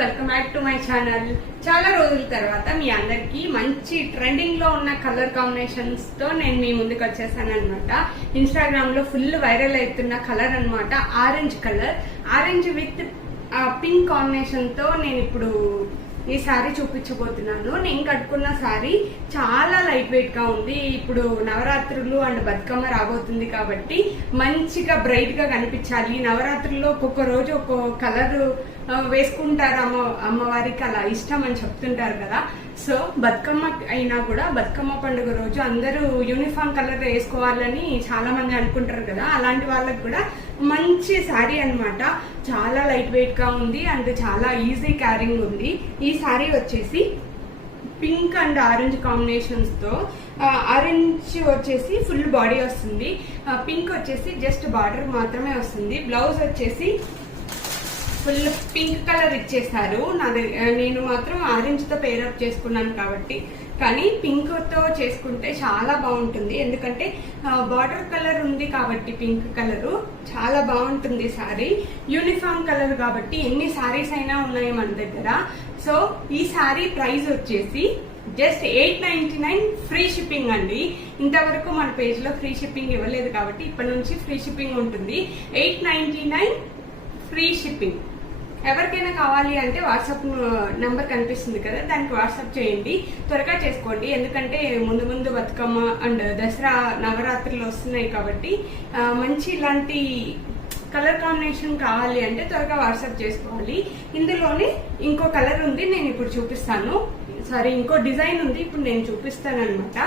Welcome back to my channel. చాలా రోజుల తర్వాత మీ అందరికి మంచి ట్రెండింగ్ లో ఉన్న కలర్ కాంబినేషన్స్ తో నేను మీ ముందుకు వచ్చేసాను అనమాట. ఇన్స్టాగ్రామ్ లో ఫుల్ వైరల్ అవుతున్న కలర్ అనమాట orange colour. Orange with pink combination తో నేను ఇప్పుడు ఈ శారీ చూపించబోతున్నాను. నేను కట్టుకున్న శారీ చాలా లైట్ వెయిట్ గా ఉంది. ఇప్పుడు నవరాత్రులు అండ్ బతుకమ్మ రాబోతుంది కాబట్టి మంచిగా బ్రైట్ గా కనిపించాలి. నవరాత్రుల్లో ఒక్కొక్క రోజు ఒక్కొక్క కలర్ వేసుకుంటారు అమ్మవారికి, అలా ఇష్టం అని చెప్తుంటారు కదా. సో బతుకమ్మ అయినా కూడా బతుకమ్మ పండుగ రోజు అందరూ యూనిఫామ్ కలర్ వేసుకోవాలని చాలా మంది అనుకుంటారు కదా. అలాంటి వాళ్ళకి కూడా మంచి శారీ అన్నమాట. చాలా లైట్ వెయిట్ గా ఉంది అండ్ చాలా ఈజీ క్యారింగ్ ఉంది. ఈ శారీ వచ్చేసి పింక్ అండ్ ఆరెంజ్ కాంబినేషన్స్ తో, ఆరెంజ్ వచ్చేసి ఫుల్ బాడీ వస్తుంది, పింక్ వచ్చేసి జస్ట్ బార్డర్ మాత్రమే వస్తుంది. బ్లౌజ్ వచ్చేసి ఫుల్ పింక్ కలర్ ఇచ్చేసారు. నేను మాత్రం ఆరెంజ్ తో పేరప్ చేసుకున్నాను కాబట్టి, కానీ పింక్ తో చేసుకుంటే చాలా బాగుంటుంది. ఎందుకంటే బార్డర్ కలర్ ఉంది కాబట్టి పింక్ కలర్ చాలా బాగుంటుంది సారీ. యూనిఫామ్ కలర్ కాబట్టి ఎన్ని సారీస్ అయినా ఉన్నాయి మన దగ్గర. సో ఈ సారీ ప్రైస్ వచ్చేసి జస్ట్ 899 ఫ్రీ షిప్పింగ్ అండి. ఇంతవరకు మన పేజ్ లో ఫ్రీ షిప్పింగ్ ఇవ్వలేదు కాబట్టి ఇప్పటి నుంచి ఫ్రీ షిప్పింగ్ ఉంటుంది. 899 ఫ్రీ షిప్పింగ్. ఎవరికైనా కావాలి అంటే వాట్సాప్ నంబర్ కనిపిస్తుంది కదా, దానికి వాట్సాప్ చేయండి, త్వరగా చేసుకోండి. ఎందుకంటే ముందు ముందు బతుకమ్మ అండ్ దసరా నవరాత్రులు వస్తున్నాయి కాబట్టి మంచి ఇలాంటి కలర్ కాంబినేషన్ కావాలి అంటే త్వరగా వాట్సాప్ చేసుకోవాలి. ఇందులోనే ఇంకో కలర్ ఉంది, నేను ఇప్పుడు చూపిస్తాను. సారీ, ఇంకో డిజైన్ ఉంది, ఇప్పుడు నేను చూపిస్తాను అనమాట.